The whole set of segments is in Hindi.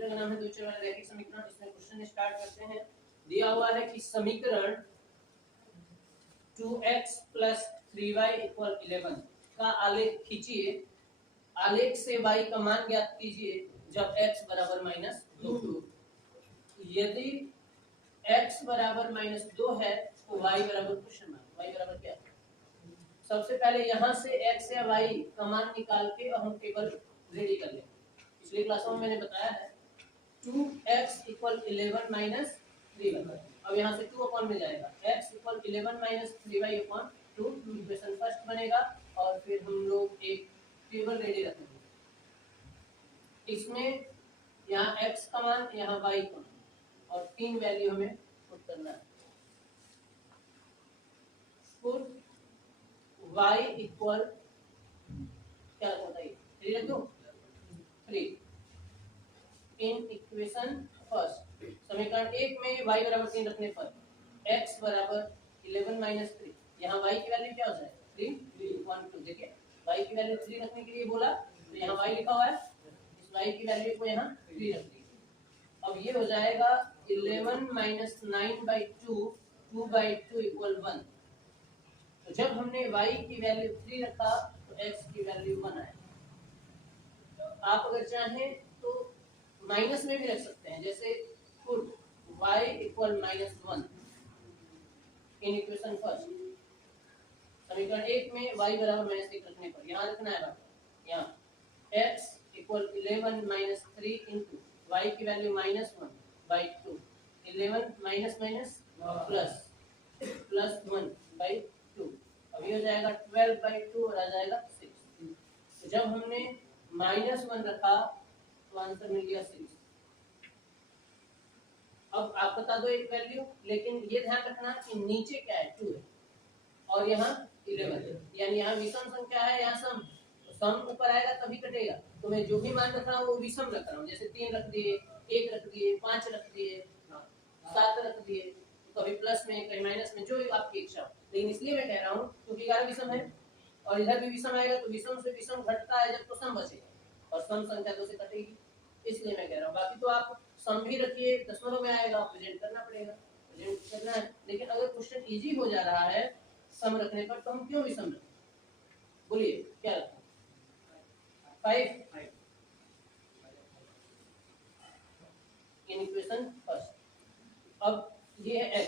चैप्टर का नाम है दो चर वाले रैखिक समीकरण। इसमें क्वेश्चन स्टार्ट करते हैं। दिया हुआ है कि समीकरण 2x + 3y = 11 का आलेख खींचिए। आलेख से y का मान ज्ञात कीजिए जब x = -2। यदि x = -2 है तो y क्वेश्चन मार्क y बराबर क्या है? सबसे पहले यहाँ से x या y का मान निकाल के हम टेबल रेडी कर लेंगे। पिछली क्लासों में मैंने बताया है 2x = 11 - 3y। अब यहाँ से 2 अपॉन में जाएगा x = 11 - 3y/2 इक्वेशन फर्स्ट बनेगा और फिर हम लोग एक टेबल रेडी रखेंगे। इसमें यहाँ x का मान, यहाँ y का मान और 3 वैल्यू हमें पुट करना है। पुट y इक्वल क्या बताइए 3 रख दो 3 इन इक्वेशन फर्स्ट। समीकरण 1 में y बराबर 3 रखने पर x बराबर 11 - 3, यहाँ y की वैल्यू क्या हो जाएगा 3 1 2। देखिए y की वैल्यू 3 रखने के लिए बोला तो यहाँ y लिखा हुआ है, इस y की वैल्यू को यहाँ 3 रख दी। अब ये हो जाएगा 11 - 9/2 2/2 = 1। तो जब हमने y की वैल्यू 3 रखा तो x की वैल्यू 1 आए। आप अगर चाहें तो माइनस में भी रख सकते हैं, जैसे put y = -1 in equation first. समीकरण 1 में y बराबर -1 रखने पर यहाँ रखना है यहाँ x = 11 - 3 इंटू y की वैल्यू -1/2। 11 ++1/2। अब ये हो जाएगा 12/2 और आ जाएगा 6। तो जब हमने -1 रखा तो आंसर मिल गया 6। अब आप बता दो एक वैल्यू, लेकिन ये ध्यान रखना कि नीचे क्या है 2 है और यहाँ 11 है, यानी यहाँ विषम संख्या है, यहाँ सम। तो सम ऊपर आएगा तभी कटेगा। तो मैं जो भी मान रख रहा हूँ वो विषम रख रहा हूँ, जैसे 3 रख दिए, 1 रख दिए, 5 रख दिए, 7 रख दिए, कभी प्लस में कभी माइनस में, जो आपकी इच्छा हो। लेकिन इसलिए मैं कह रहा हूँ क्योंकि 11 विषम है और इधर भी विषम आएगा तो विषम से विषम घटता है जब तो सम बचेगा और सम संख्या 2 से कटेगी, इसलिए मैं कह रहा हूँ। बाकी तो आप सम भी रखिए, दशमलव में आएगा, प्रेजेंट करना पड़ेगा, प्रेजेंट करना है। लेकिन अगर क्वेश्चन इजी हो जा रहा है सम रखने पर तो हम क्यों विषम रखें? बोलिए क्या रखें? 5 इन इक्वेशन फर्स्ट। अब ये है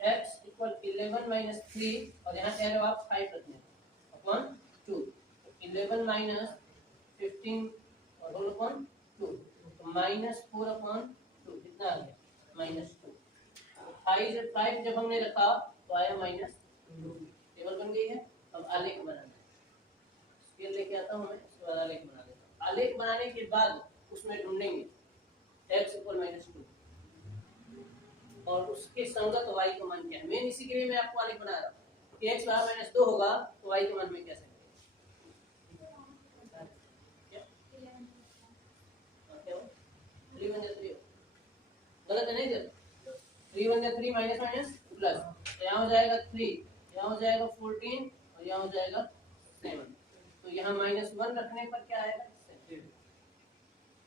x = 11 - 3 और यहाँ एरो आप 5 रखने अपॉन 2। 11 - 15 और होल अपॉन 2 तो -4/2 कितना आ गया -2। 5 जब हमने रखा तो आया -2। टेबल बन गई है। अब आलेख बनाना है। स्केल लेके आता हूँ मैं, इसके बाद आलेख बना देता हूँ। आलेख बनाने के बाद उसमें ढूंढेंगे x = -2 और उसके संगत y का मान क्या है। मैं इसी के लिए मैं आपको आलेख बना रहा हूँ कि x = -2 होगा तो y का मान मैं कैसे गलत है नहीं सर? 3 1 3 माइनस माइनस प्लस, तो यहाँ हो जाएगा 3, यहाँ हो जाएगा 14 और यहाँ हो जाएगा 7। तो यहाँ -1 रखने पर क्या आएगा 7।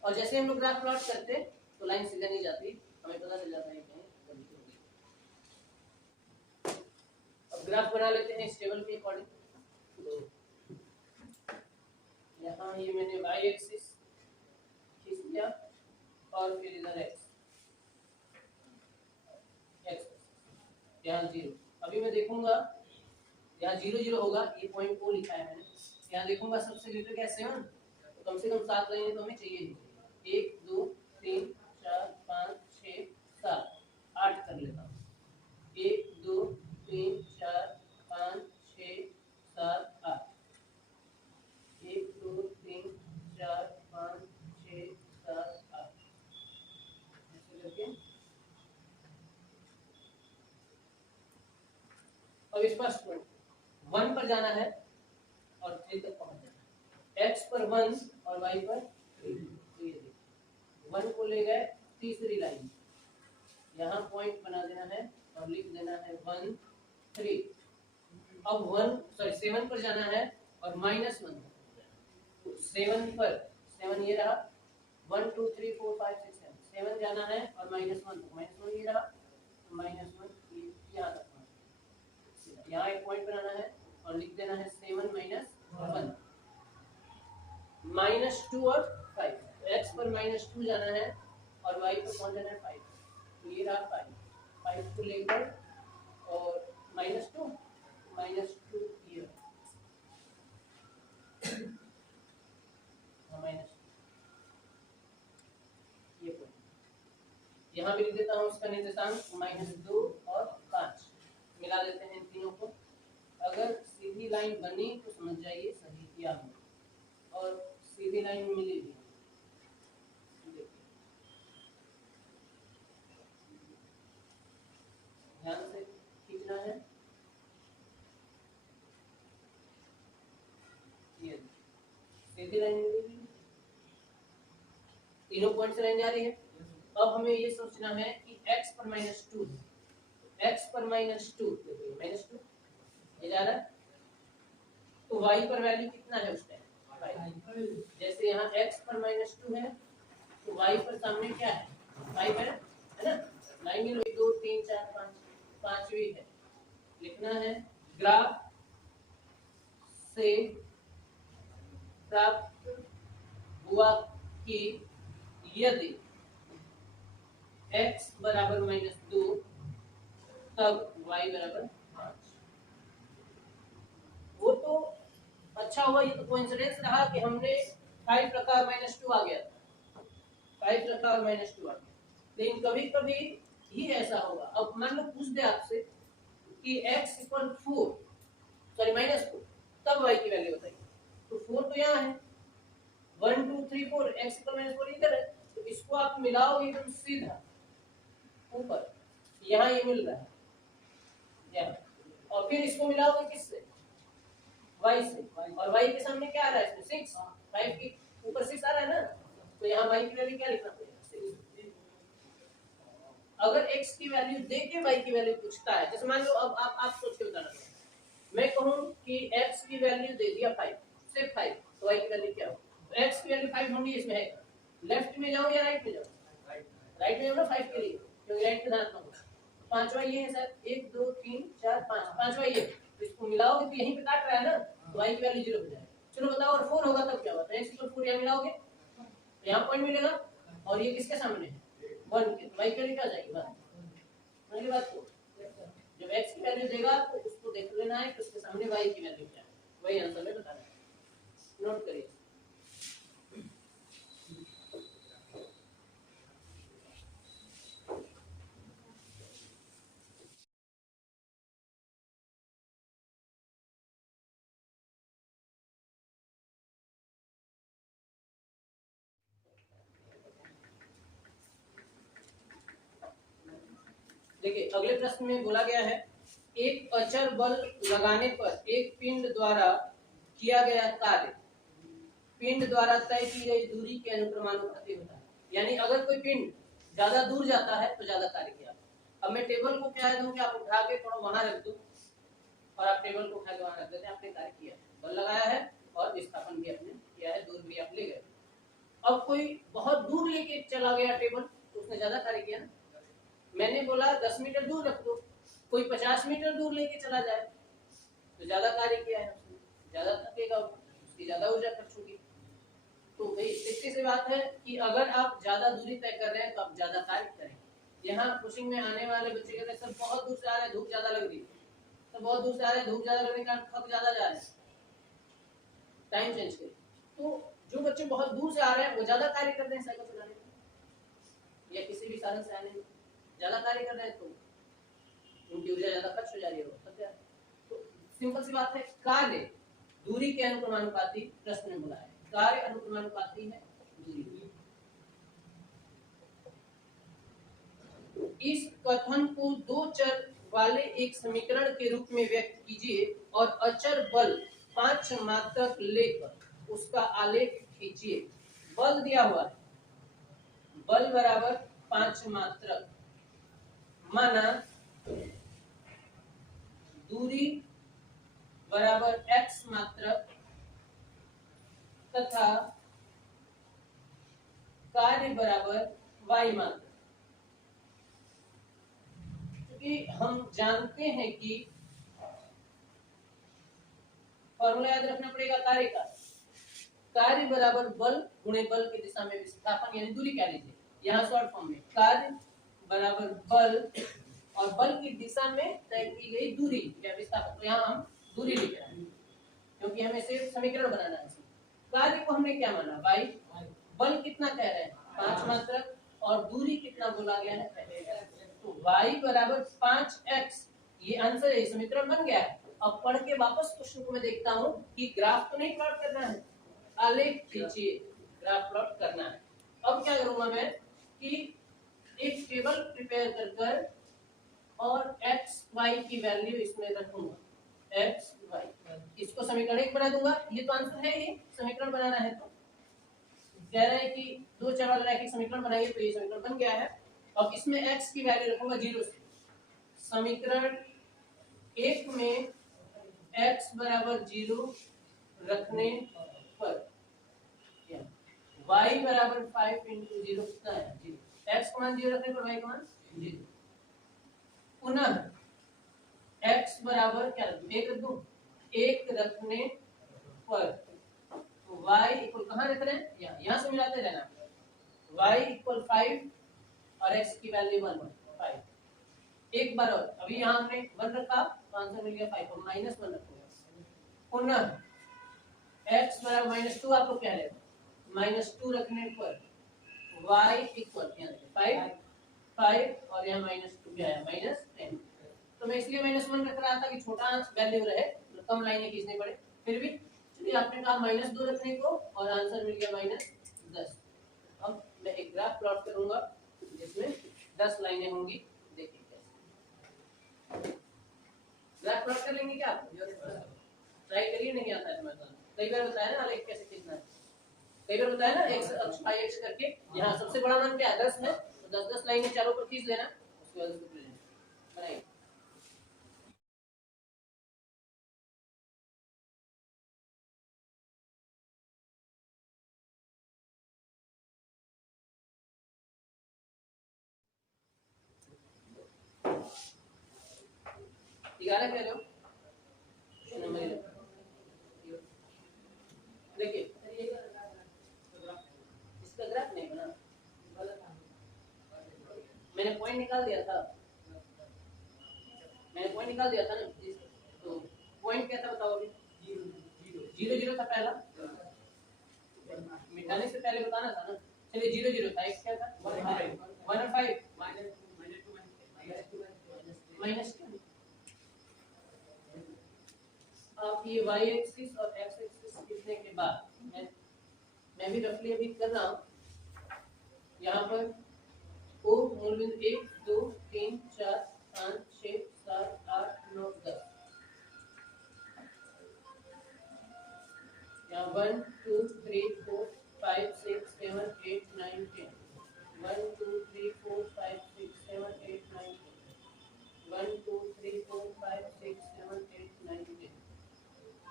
और जैसे हम लोग ग्राफ प्लॉट करते तो लाइन सीधा नहीं जाती, हमें पता चल जाता है कहीं गलती होगी। अब ग्राफ बना लेते हैं इस टेबल के अकॉर्डिंग। यहाँ ये मैंने y एक्सिस खींच दिया और फिर इधर x यहाँ 0। अभी मैं देखूंगा यहाँ 0 0 होगा, ये पॉइंट को लिखा है मैंने। यहाँ देखूंगा सबसे ग्रेटर क्या 7, तो कम से कम 7 लाइनें तो हमें चाहिए ही। 1 2 3 4 5 6 7 8 कर लेता हूँ। 1 2 3 4 5 6 7 8 1 2 3 4 5 6 7 8 ऐसे करके। अब इस पर 1 पर जाना है और 3 तक पहुंच जाना है। x पर 1 और y पर 3। तो ये 1 को ले गए तीसरी लाइन, यहाँ पॉइंट बना देना है और लिख देना है 1 3। अब 7 पर जाना है और -1। तो 7 पर 7 ये रहा 1 2 3 4 5 6 7 7 जाना है और -1 तो -1 ये रहा, -1 यहाँ तक, यहाँ एक पॉइंट बनाना है और लिख देना है 7 - 1 -2 और 5, तो x पर -2 जाना है और y पर कौन जाना है 5, तो ये रहा 5 को लेकर और -2 ये माइनस ये पॉइंट यहाँ भी लिख देता हूँ उसका निर्देशांक -2 और 5 मिला देते हैं इन तीनों को। अगर सीधी लाइन बनी तो समझ जाइए सही किया हमने, और सीधी लाइन मिली भी, ध्यान से खींचना है, ये सीधी लाइन मिली भी, तीनों पॉइंट से लाइन जा रही है। अब हमें ये सोचना है कि x पर -2, x पर -2 -2 ये जा रहा है, तो y पर वैल्यू कितना है उस टाइम, जैसे यहाँ x पर -2 है तो y पर सामने क्या है 5 है ना, लाइन में 2 3 4 5 पांचवी है, लिखना है ग्राफ से प्राप्त हुआ कि यदि x बराबर -2 तब y बराबर 5। वो तो अच्छा हुआ, ये तो कोइंसिडेंस रहा कि हमने 5 रखा और -2 आ गया, 5 रखा और -2 आ गया, लेकिन कभी कभी ही ऐसा होगा। अब मान लो पूछ दे आपसे कि x = 4 सॉरी -4 तब y की वैल्यू बताइए, तो 4 तो यहाँ है, 1 2 3 4, x = -4 इधर है, तो इसको आप मिलाओगे एकदम सीधा ऊपर, यहाँ ये मिल रहा है यहाँ, और फिर इसको मिलाओगे किससे y से, और y के सामने क्या आ रहा है इसमें 6, 5 के ऊपर 6 आ रहा है ना, तो यहाँ y की वैल्यू क्या लिखना पड़ेगा 6। अगर x की वैल्यू दे के y की वैल्यू पूछता है, जैसे मान लो अब आप सोच के बताना, मैं कहूँ कि x की वैल्यू दे दिया 5, सिर्फ 5, तो y की वैल्यू क्या हो, तो x की वैल्यू 5 होंगी, इसमें है लेफ्ट में जाऊँ या राइट में जाऊँ, राइट में जाऊँ ना 5 के लिए, क्योंकि राइट में धनात्मक होगा, पांचवा ये है सर, 1 2 3 4 5, पांचवा ये, तो इसको मिलाओगे तो यहीं पे काट रहा है ना, तो y की वैल्यू 0 हो जाएगी। चलो बताओ, और 4 होगा तब क्या होगा, x = 4 यहाँ मिलाओगे, यहाँ पॉइंट मिलेगा, और ये किसके सामने है 1 के, तो y की वैल्यू क्या आ जाएगी 1। समझ गए बात को, जब x की वैल्यू देगा तो उसको देख लेना है कि उसके सामने y की वैल्यू क्या है, वही आंसर में बताना है, नोट करिए। देखिए अगले प्रश्न में बोला गया है, एक अचर बल लगाने पर एक पिंड द्वारा किया गया कार्य पिंड द्वारा तय की गई दूरी के अनुक्रमानुपाती होता है। यानी अगर कोई पिंड ज्यादा दूर जाता है तो ज्यादा कार्य किया। अब मैं टेबल को क्या दूं कि आप उठा के थोड़ा वहां रख दो, और आप टेबल को उठा के वहां रख देते हैं, आपने कार्य किया, बल लगाया है और विस्थापन भी आपने किया है, दूर भी आप ले गए। अब कोई बहुत दूर लेके चला गया टेबल, तो उसने ज्यादा कार्य किया ना। मैंने बोला 10 मीटर दूर रख दो, कोई 50 मीटर दूर लेके चला जाए तो ज्यादा कार्य किया है उसने, ज्यादा थकेगा, उसकी ज्यादा ऊर्जा खर्च होगी। तो भाई सीधी सी बात है कि अगर आप ज्यादा दूरी तय कर रहे हैं तो आप ज्यादा कार्य करें। यहाँ कोचिंग में आने वाले बच्चे कहते हैं सर बहुत दूर से आ रहे हैं, धूप ज्यादा लग रही है, तो बहुत दूर से आ रहे हैं, धूप ज्यादा लगने के कारण थक ज्यादा जा रहे हैं, टाइम चेंज करें। तो जो बच्चे बहुत दूर से आ रहे हैं वो ज्यादा कार्य कर रहे हैं साइकिल चलाने में या किसी भी साधन से आने में, ज्यादा कार्य कर रहे हैं तो उनकी ऊर्जा ज्यादा खर्च हो जा रही है, वो थक जा रहे हैं। तो सिंपल सी बात है, कार्य दूरी के अनुक्रमानुपाती प्रश्न में बोला है, कार्य अनुक्रमानुपाती है दूरी। इस कथन को दो चर वाले एक समीकरण के रूप में व्यक्त कीजिए और अचर बल 5 मात्रक लेकर उसका आलेख खींचिए। बल दिया हुआ है, बल बराबर 5 मात्रक, माना दूरी बराबर x मात्रक तथा कार्य बराबर y मान, क्योंकि हम जानते हैं कि फॉर्मूला याद रखना पड़ेगा कार्य का, कार्य बराबर बल गुणे बल की दिशा में विस्थापन यानी दूरी कह लीजिए, यहाँ शॉर्ट फॉर्म में कार्य बराबर बल और बल की दिशा में तय की गई दूरी या विस्थापन, तो यहाँ हम दूरी लिख रहे हैं क्योंकि हमें सिर्फ समीकरण बनाना है। कार्य को हमने क्या माना y, बल कितना कह रहे हैं 5 मात्रक और दूरी कितना बोला गया है, तो y बराबर 5x, ये आंसर है, समीकरण बन गया है। अब पढ़ के वापस क्वेश्चन को मैं देखता हूँ कि ग्राफ तो नहीं प्लॉट करना है, आलेख खींचिए, ग्राफ प्लॉट करना है। अब क्या करूंगा मैं कि एक टेबल प्रिपेयर कर और x y की वैल्यू इसमें रखूंगा, x y, इसको समीकरण 1 बना दूंगा, ये तो आंसर है, ये समीकरण बनाना है तो कह रहे हैं कि दो चर वाला रैखिक समीकरण बनाइए, तो ये समीकरण बन गया है। अब इसमें x की वैल्यू रखूंगा 0 से, समीकरण 1 में x बराबर 0 रखने पर y बराबर 5 इंटू 0 कितना है 0, x का मान 0 रखने पर y का मान 0, पुनः x बराबर क्या रखूं 1 रख दूं, 1 रखने पर y इक्वल कहाँ रख रहे हैं, यहाँ से मिलाते रहना, y इक्वल 5 और x की वैल्यू 1 5, एक बार और, अभी यहाँ हमने 1 रखा तो आंसर मिल गया 5 और -1 रखूंगा, पुनः x बराबर -2 आप लोग कह रहे हो, -2 रखने पर y इक्वल 5 और यहाँ -2 क्या है -10, तो मैं इसलिए -1 रख रहा था कि छोटा वैल्यू रहे, कम लाइनें खींचनी पड़े, फिर भी चलिए आपने कहा -2 रखने को और आंसर मिल गया -10। अब मैं एक ग्राफ प्लॉट करूंगा जिसमें 10 लाइनें होंगी, देखिए कैसे ग्राफ प्लॉट कर लेंगे क्या आप, ट्राई करिए, नहीं आता है मैं तो कई बार बताया ना आलेख कैसे खींचना है, कई बार बताया ना x अक्ष y अक्ष करके, यहाँ सबसे बड़ा मान क्या है 10 है, तो 10 लाइनें चारों पर खींच लेना, उसके बाद उसको बनाइए। ग्यारह कह रहे हो, देखिए इसका ग्राफ नहीं बना, मैंने पॉइंट निकाल दिया था, ना, तो पॉइंट क्या था बताओ अभी, 0 था पहला, मिटाने से पहले बताना था ना, चलिए 0 था, एक क्या था 1 और 5 -2, आप ये y एक्सिस और x एक्सिस लिखने के बाद मैं भी रफली अभी कर रहा हूँ, यहाँ पर ओ मूल बिंदु 1 2 3 4 5 6 7 8 9 10, यहाँ 1 2 3 4 5 6 7 8 9 10, 1 2 3 4 5 6 7 8 9 10, 1 2 3 4 5 6 7 8 9 10,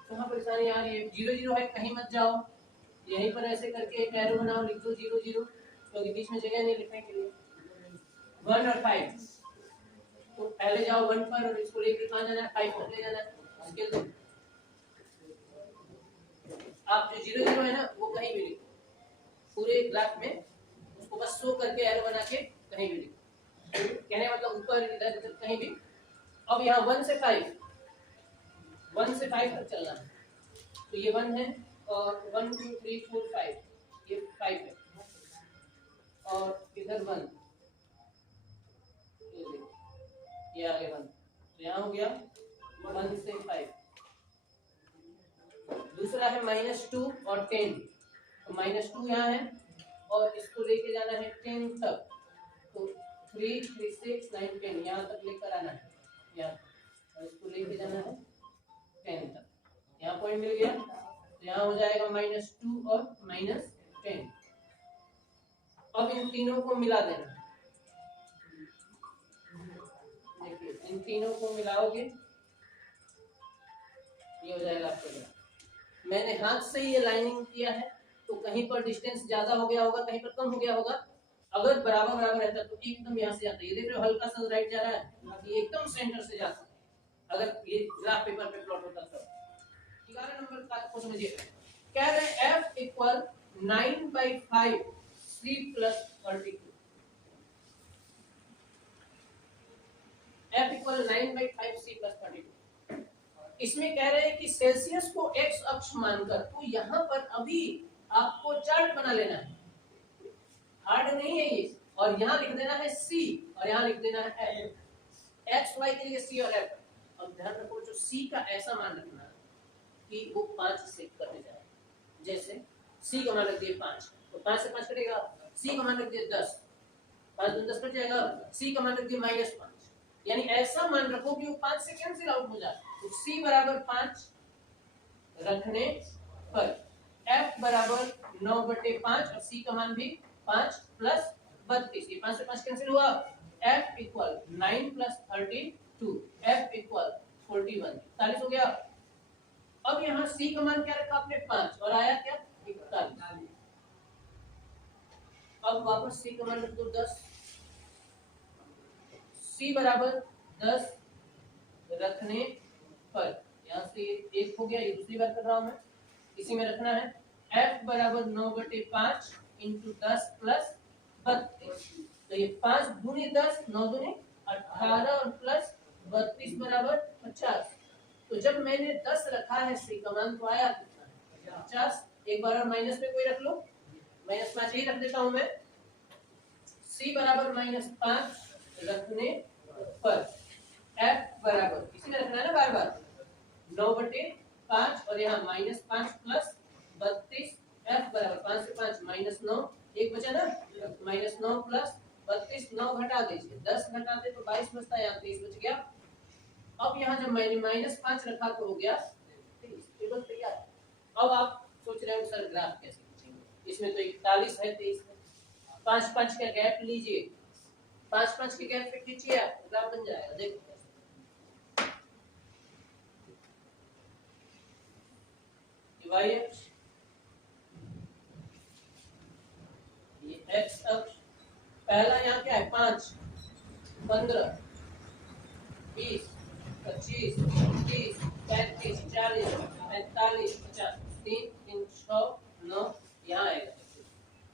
कहाँ परेशानी आ रही है, 0 है, कहीं मत जाओ, यहीं पर ऐसे करके एक एरो बनाओ, लिख दो 0 क्योंकि बीच में जगह नहीं लिखने के लिए, 1 और 5, तो पहले जाओ 1 पर और इसको लेके कहाँ जाना है 5 तक ले जाना है, उसके लिए आप जो 0 है ना वो कहीं भी लिखो, पूरे ग्राफ में उसको बस शो करके एरो बना के कहीं भी लिखो, कहने मतलब ऊपर इधर उधर कहीं भी। अब यहाँ 1 से 5 तक चलना है, तो ये 1 है और 1 2 3 4 5 ये 5 है और इधर 1, ये आगे 1, तो यहाँ हो गया 1 से 5, दूसरा है -2 और 10, तो -2 यहाँ है और इसको लेके जाना है 10 तक, तो 3 3 6 9 10 यहाँ तक लेकर आना है, यहाँ और इसको लेके जाना है 10 तक, यहाँ पॉइंट मिल गया, तो यहाँ हो जाएगा -2 और -10। अब इन तीनों को मिला देना, देखिए इन तीनों को मिलाओगे ये हो जाएगा आपका ग्राफ। मैंने हाथ से ये लाइनिंग किया है, तो कहीं पर डिस्टेंस ज्यादा हो गया होगा, कहीं पर कम हो गया होगा, अगर बराबर बराबर रहता तो एकदम यहाँ से जाता, ये देख रहे हो हल्का सा राइट जा रहा है, ये एकदम सेंटर से जाता अगर ये ग्राफ पेपर पे प्लॉट होता तो। 11 नंबर का को समझिए, कह रहे हैं f equal 9/5 c plus 32, f equal 9/5 c plus 32। इसमें कह रहे हैं कि सेल्सियस को x अक्ष मानकर, तो यहाँ पर अभी आपको चार्ट बना लेना है, हार्ड नहीं है ये, और यहाँ लिख देना है c और यहाँ लिख देना है f, x y के लिए c और f। अब ध्यान रखो जो c का ऐसा मान रखना कि वो 5 से करने जाए, जैसे c का मान रख दिए 5 तो 5 से 5 कटेगा, c का मान रख दिए 10, 5 दूनी 10 कट जाएगा, c का मान रख दिए -5, यानी ऐसा मान रखो कि वो 5 से कैंसिल आउट हो जाए। तो c बराबर 5 रखने पर f बराबर 9/5 और c का मान भी 5 प्लस 32, ये 5 से 5 कैंसिल हुआ, f equal 9 plus 32, f equal 41, 40 हो गया। अब यहाँ c का मान क्या रखा आपने 5 और आया क्या 41, अब वापस c का मान रख दो 10, c बराबर 10 रखने पर, यहाँ से एक हो गया, ये दूसरी बार कर रहा हूं मैं, इसी में रखना है, f बराबर 9/5 इंटू 10 प्लस 32, तो ये 5 दूनी 10, 9 दूनी 18 और प्लस 32 बराबर 50। तो जब मैंने 10 रखा है सी का मान तो आया कितना 50, एक बार और माइनस में कोई रख लो, -5 ही रख देता हूं मैं, सी बराबर -5 रखने पर f बराबर, इसी में रखना है ना बार बार, 9/5 और यहाँ -5 प्लस 32, f बराबर 5 से 5 -9, एक बचा ना, -9 प्लस 32, 9 घटा दीजिए, 10 घटाते तो 22 बचता है, यहाँ 23 बच गया। अब यहाँ जब मैंने -5 रखा तो हो गया 23, टेबल तैयार। अब आप सोच रहे हो सर ग्राफ कैसे खींचेंगे, इसमें तो 41 है 23 है, 5-5 का गैप लीजिए, 5-5 के गैप पे खींचिए, आप ग्राफ बन जाएगा, देखो y अक्ष, ये x अक्ष, पहला यहाँ क्या है 5, 15, 20, 25, 30, 35, 40, 45, 50, 3, 3, 6, 9, यहाँ आएगा,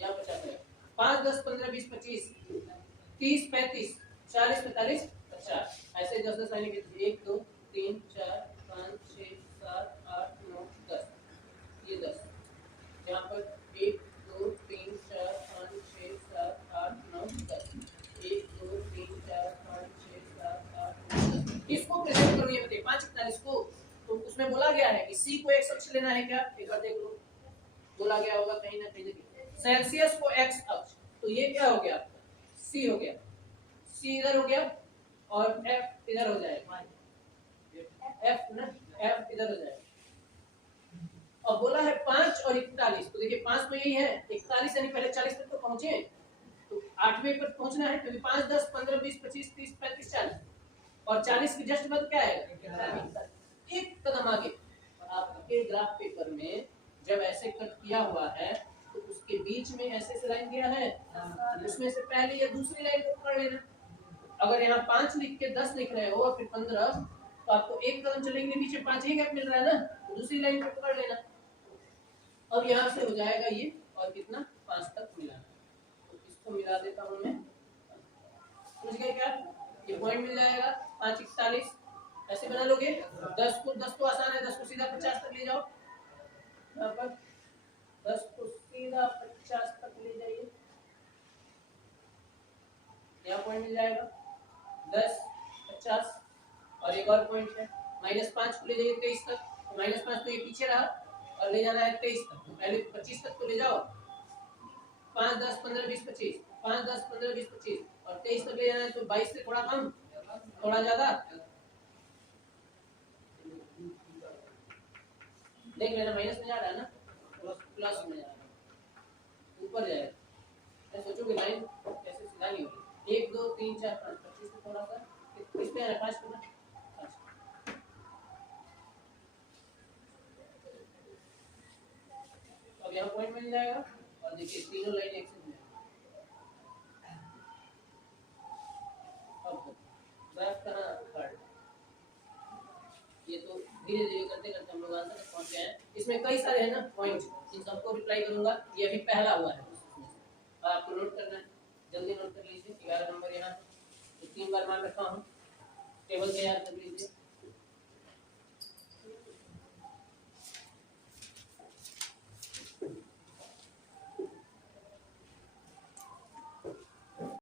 यहाँ 50 है, 5, 10, 15, 20, 25, 30, 35, 40, 45, 50, ऐसे 10-10 आने के 1, 2, 3, 4, 5, 6, 7, 8, 9, 10, ये 10, यहाँ पर 1, 2, 3, 4, 5, 6, 7, 8, 9, 10, 1, 2, 3, 4, 5, 6, 7, 8, 9, 10, इसको प्रेजेंट करो, ये बताइए 5-41 को, तो उसमें बोला गया है कि c को x अक्ष लेना है क्या, एक बार देख लो, बोला गया होगा कहीं ना कहीं, सेल्सियस को x अक्ष, तो ये क्या हो गया c हो गया, c इधर हो गया और f इधर हो जाएगा, f ना, f इधर हो जाएगा। अब बोला है 5 और 41, तो देखिए 5 तो यही है, 41 यानी पहले 40 तक तो पहुंचे, तो 8वें पर पहुंचना है, क्योंकि 5, 10, 15, 20, 25, 30, 35, 40 और 40 के जस्ट बाद क्या आएगा, एक कदम आगे। और आपके ग्राफ पेपर में जब ऐसे कट किया हुआ है तो उसके बीच में ऐसे लाइन दिया है, उसमें से पहले या दूसरी लाइन को पकड़ लेना, अगर यहाँ 5 लिख के 10 लिख रहे हो और फिर 15, तो आपको एक कदम चलेंगे पीछे 5 ही गैप मिल रहा है ना, तो दूसरी लाइन को पकड़ लेना। अब यहाँ से हो जाएगा ये, और कितना 5 तक मिलाना, तो इसको मिला देता हूँ मैं, समझ गए क्या, ये पॉइंट मिल जाएगा 5, 41, ऐसे बना लोगे, 10 तो आसान है, 10 को सीधा 50 तक ले जाओ, यहाँ पर 10 को सीधा 50 तक ले जाइए, यहाँ पॉइंट मिल जाएगा 10, 50, और एक और पॉइंट है -5 को ले जाइए 23 तक, तो -5 तो ये पीछे रहा और ले जाना है 23 तक, तो पहले 25 तक तो ले जाओ, 5, 10, 15, 20, 25, 5, 10, 15, 20, 25 और 23 तक ले जाना है, तो 22 से थोड़ा कम थोड़ा ज्यादा देख लेना, माइनस में जा रहा है ना, प्लस में जा रहा है, ऊपर जाएगा, सोचोगे लाइन कैसे सीधा नहीं होगी, 1, 2, 3, 4, 5, 25 से थोड़ा सा इस पे 5 करना, अब यहाँ पॉइंट मिल जाएगा, और देखिए तीनों लाइन एक से मिलेंगी, धीरे धीरे करते करते हम लोग आंसर तक पहुंच गए हैं। इसमें कई सारे हैं ना पॉइंट, इन सबको रिप्लाई करूंगा। ये अभी पहला हुआ है, और आपको नोट करना है, जल्दी नोट कर लीजिए। 11 नंबर यहाँ 3 बार मान रखा हूँ, टेबल तैयार कर लीजिए।